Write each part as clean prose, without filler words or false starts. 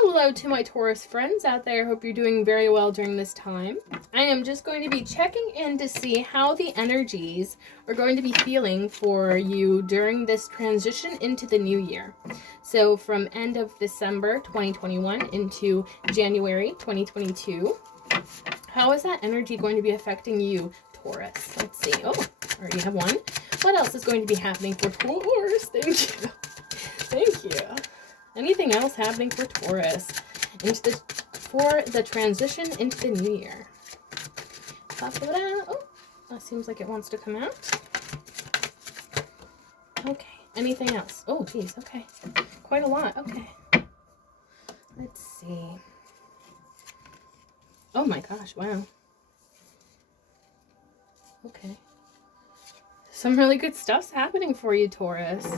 Hello to my Taurus friends out there. Hope you're doing very well during this time. I am just going to be checking in to see how the energies are going to be feeling for you during this transition into the new year. So from end of December 2021 into January 2022, how is that energy going to be affecting you, Taurus? Let's see. Oh, I already have one. What else is going to be happening for Taurus? Thank you. Thank you. Anything else happening for Taurus for the transition into the new year? Oh, that seems like it wants to come out. Okay. Anything else? Oh, geez. Okay. Quite a lot. Okay. Let's see. Oh my gosh. Wow. Okay. Some really good stuff's happening for you, Taurus.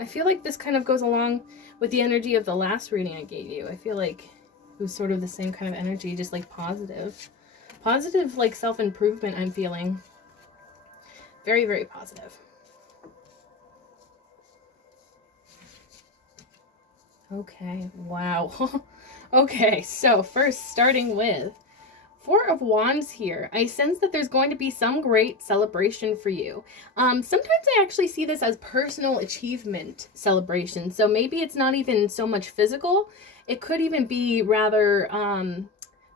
I feel like this kind of goes along with the energy of the last reading I gave you. I feel like it was sort of the same kind of energy, just like positive. Positive, like self-improvement I'm feeling. Very, very positive. Okay, wow. Okay, so first starting with Four of Wands here. I sense that there's going to be some great celebration for you. Sometimes I actually see this as personal achievement celebration. So maybe it's not even so much physical. It could even be rather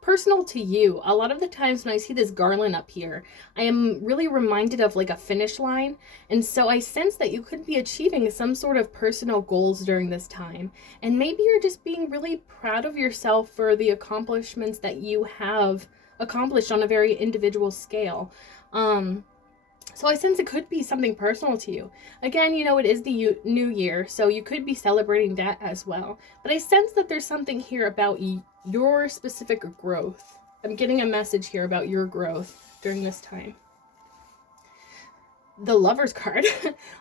personal to you. A lot of the times when I see this garland up here, I am really reminded of like a finish line. And so I sense that you could be achieving some sort of personal goals during this time. And maybe you're just being really proud of yourself for the accomplishments that you have accomplished on a very individual scale. So I sense it could be something personal to you. Again, you know, it is the new year, so you could be celebrating that as well. But I sense that there's something here about your specific growth. I'm getting a message here about your growth during this time. The Lover's card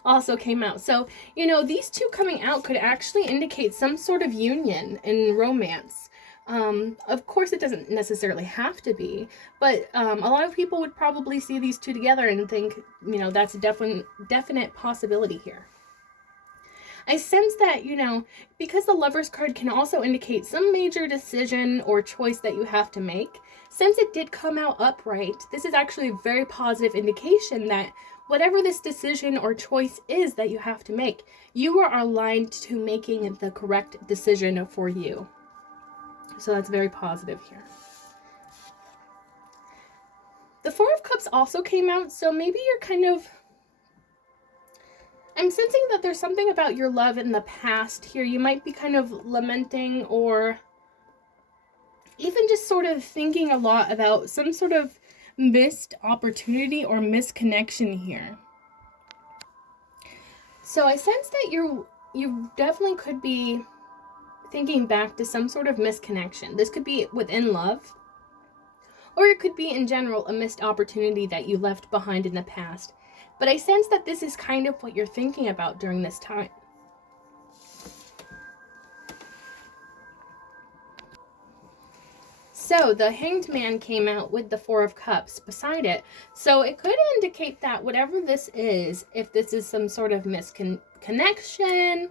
also came out. So, you know, these two coming out could actually indicate some sort of union in romance. Of course, it doesn't necessarily have to be, but a lot of people would probably see these two together and think, you know, that's a definite possibility here. I sense that, you know, because the Lover's card can also indicate some major decision or choice that you have to make, since it did come out upright, this is actually a very positive indication that whatever this decision or choice is that you have to make, you are aligned to making the correct decision for you. So that's very positive here. The Four of Cups also came out, so maybe you're kind of... I'm sensing that there's something about your love in the past here. You might be kind of lamenting or even just sort of thinking a lot about some sort of missed opportunity or misconnection here. So I sense that you definitely could be thinking back to some sort of misconnection. This could be within love, or it could be in general a missed opportunity that you left behind in the past. But I sense that this is kind of what you're thinking about during this time. So the Hanged Man came out with the Four of Cups beside it. So it could indicate that whatever this is, if this is some sort of misconnection,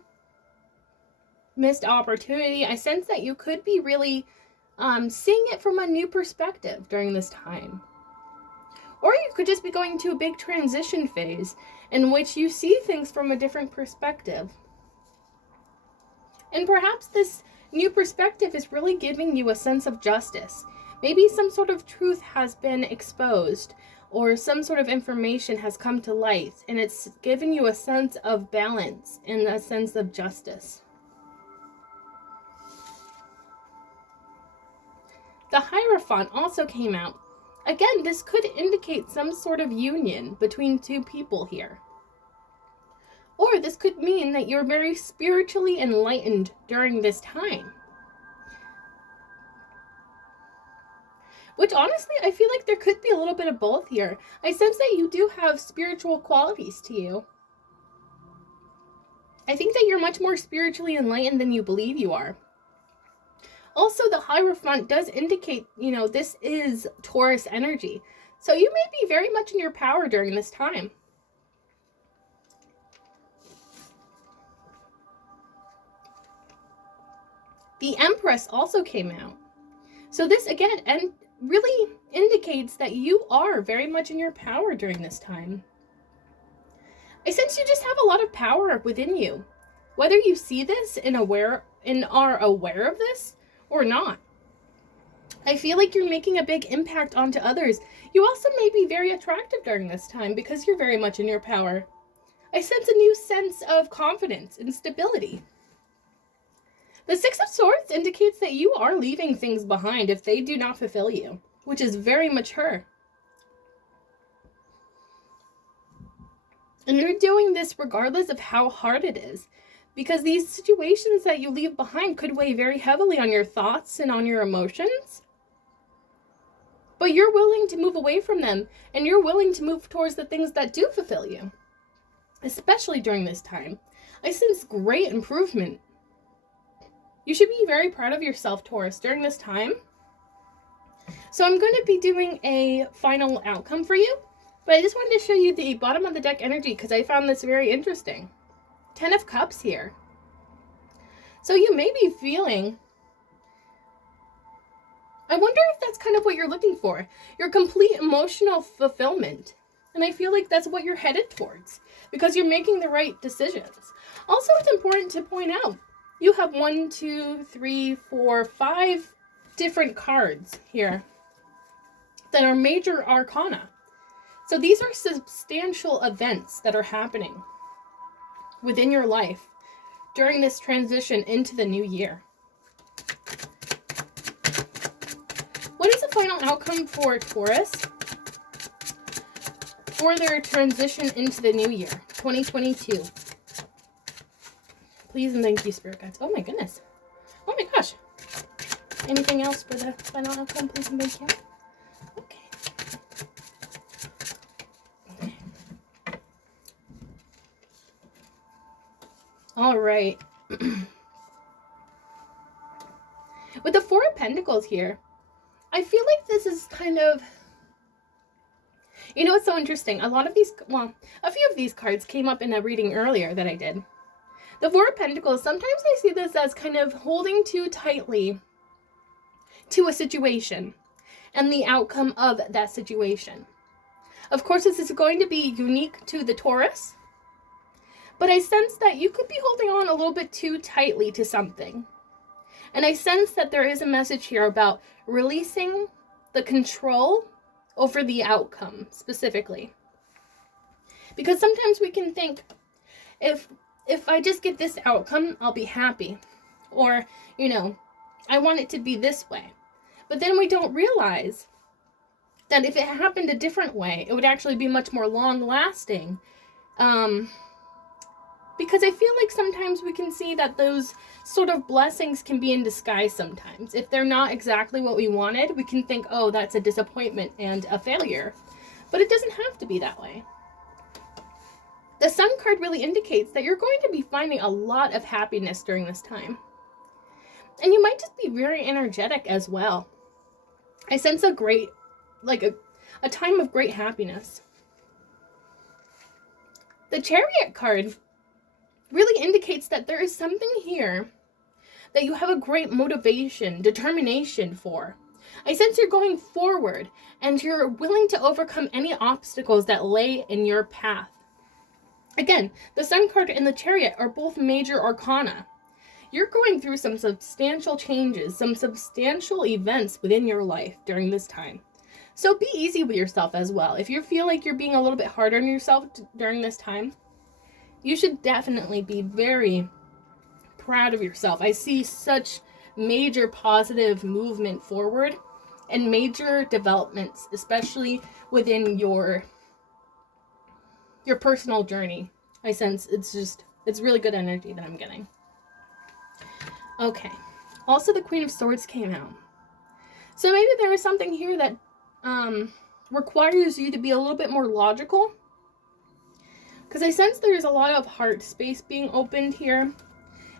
missed opportunity, I sense that you could be really seeing it from a new perspective during this time. Or you could just be going to a big transition phase in which you see things from a different perspective. And perhaps this new perspective is really giving you a sense of justice. Maybe some sort of truth has been exposed, or some sort of information has come to light, and it's given you a sense of balance and a sense of justice. The Hierophant also came out. Again, this could indicate some sort of union between two people here. Or this could mean that you're very spiritually enlightened during this time. Which honestly, I feel like there could be a little bit of both here. I sense that you do have spiritual qualities to you. I think that you're much more spiritually enlightened than you believe you are. Also, the Hierophant does indicate, you know, this is Taurus energy. So you may be very much in your power during this time. The Empress also came out. So this again and really indicates that you are very much in your power during this time. I sense you just have a lot of power within you. Whether you see this and are aware of this or not. I feel like you're making a big impact onto others. You also may be very attractive during this time because you're very much in your power. I sense a new sense of confidence and stability. The Six of Swords indicates that you are leaving things behind if they do not fulfill you, which is very mature. And you're doing this regardless of how hard it is, because these situations that you leave behind could weigh very heavily on your thoughts and on your emotions. But you're willing to move away from them, and you're willing to move towards the things that do fulfill you, especially during this time. I sense great improvement. You should be very proud of yourself, Taurus, during this time. So I'm going to be doing a final outcome for you, but I just wanted to show you the bottom of the deck energy because I found this very interesting. 10 of Cups here. So you may be feeling, I wonder if that's kind of what you're looking for. Your complete emotional fulfillment. And I feel like that's what you're headed towards because you're making the right decisions. Also, it's important to point out, you have 1, 2, 3, 4, 5 different cards here that are major arcana. So these are substantial events that are happening within your life during this transition into the new year. What is the final outcome for Taurus for their transition into the new year, 2022? Please and thank you, Spirit Guides. Oh my goodness. Oh my gosh. Anything else for the final outcome, please and thank you? Okay. All right. With the Four of Pentacles here, I feel like this is kind of, you know, it's so interesting. A lot of these, well, a few of these cards came up in a reading earlier that I did. The Four of Pentacles, sometimes I see this as kind of holding too tightly to a situation and the outcome of that situation. Of course, this is going to be unique to the Taurus, but I sense that you could be holding on a little bit too tightly to something. And I sense that there is a message here about releasing the control over the outcome specifically. Because sometimes we can think, if I just get this outcome, I'll be happy. Or, you know, I want it to be this way. But then we don't realize that if it happened a different way, it would actually be much more long-lasting. Because I feel like sometimes we can see that those sort of blessings can be in disguise sometimes. If they're not exactly what we wanted, we can think, oh, that's a disappointment and a failure. But it doesn't have to be that way. The Sun card really indicates that you're going to be finding a lot of happiness during this time. And you might just be very energetic as well. I sense a great, like a time of great happiness. The Chariot card really indicates that there is something here that you have a great motivation, determination for. I sense you're going forward and you're willing to overcome any obstacles that lay in your path. Again, the Sun card and the Chariot are both major arcana. You're going through some substantial changes, some substantial events within your life during this time. So be easy with yourself as well. If you feel like you're being a little bit hard on yourself during this time, you should definitely be very proud of yourself. I see such major positive movement forward and major developments, especially within your personal journey. I sense it's really good energy that I'm getting. Okay. Also, the Queen of Swords came out. So maybe there is something here that requires you to be a little bit more logical. Because I sense there's a lot of heart space being opened here.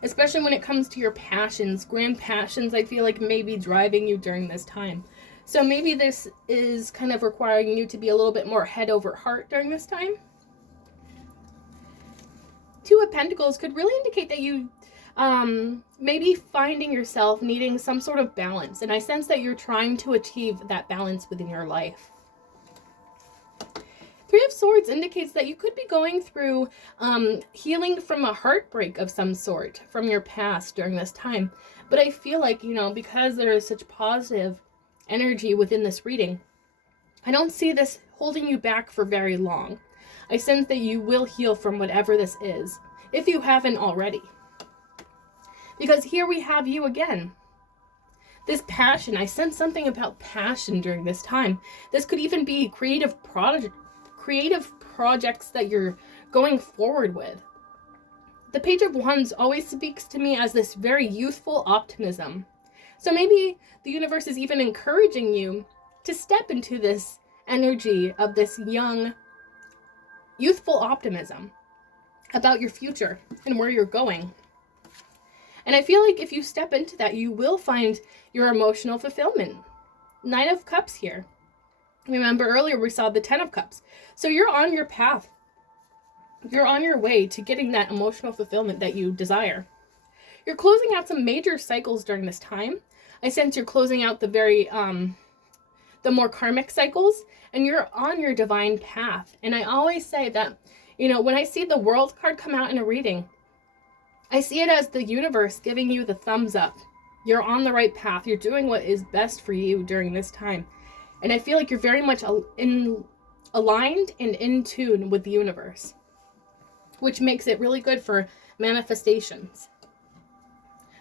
Especially when it comes to your passions. Grand passions, I feel like may be driving you during this time. So maybe this is kind of requiring you to be a little bit more head over heart during this time. Two of Pentacles could really indicate that you maybe finding yourself needing some sort of balance. And I sense that you're trying to achieve that balance within your life. Three of Swords indicates that you could be going through healing from a heartbreak of some sort from your past during this time. But I feel like, you know, because there is such positive energy within this reading, I don't see this holding you back for very long. I sense that you will heal from whatever this is, if you haven't already. Because here we have you again. This passion, I sense something about passion during this time. This could even be creative projects that you're going forward with. The Page of Wands always speaks to me as this very youthful optimism. So maybe the universe is even encouraging you to step into this energy of this young, youthful optimism about your future and where you're going. And I feel like if you step into that, you will find your emotional fulfillment. Nine of Cups here. Remember earlier we saw the 10 of Cups. So you're on your path. You're on your way to getting that emotional fulfillment that you desire. You're closing out some major cycles during this time. I sense you're closing out the very, the more karmic cycles, and you're on your divine path. And I always say that, you know, when I see the World card come out in a reading, I see it as the universe giving you the thumbs up. You're on the right path. You're doing what is best for you during this time. And I feel like you're very much aligned and in tune with the universe, which makes it really good for manifestations.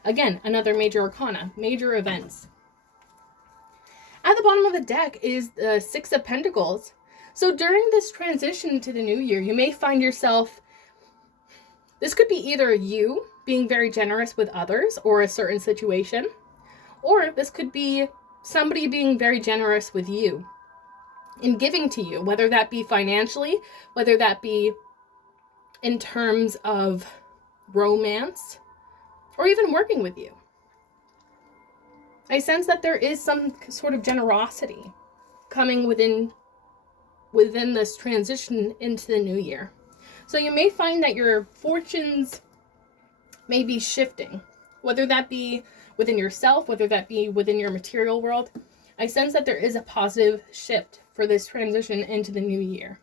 Again, another major arcana, major events. At the bottom of the deck is the Six of Pentacles. So during this transition to the new year, you may find yourself, this could be either you being very generous with others or a certain situation, or this could be somebody being very generous with you in giving to you, whether that be financially, whether that be in terms of romance, or even working with you. I sense that there is some sort of generosity coming within this transition into the new year. So you may find that your fortunes may be shifting, whether that be within yourself, whether that be within your material world. I sense that there is a positive shift for this transition into the new year.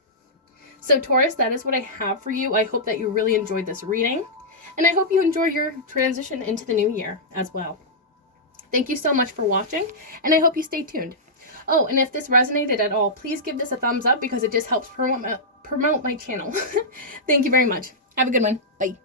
So Taurus, that is what I have for you. I hope that you really enjoyed this reading, and I hope you enjoy your transition into the new year as well. Thank you so much for watching, and I hope you stay tuned. Oh, and if this resonated at all, please give this a thumbs up because it just helps promote my channel. Thank you very much. Have a good one. Bye.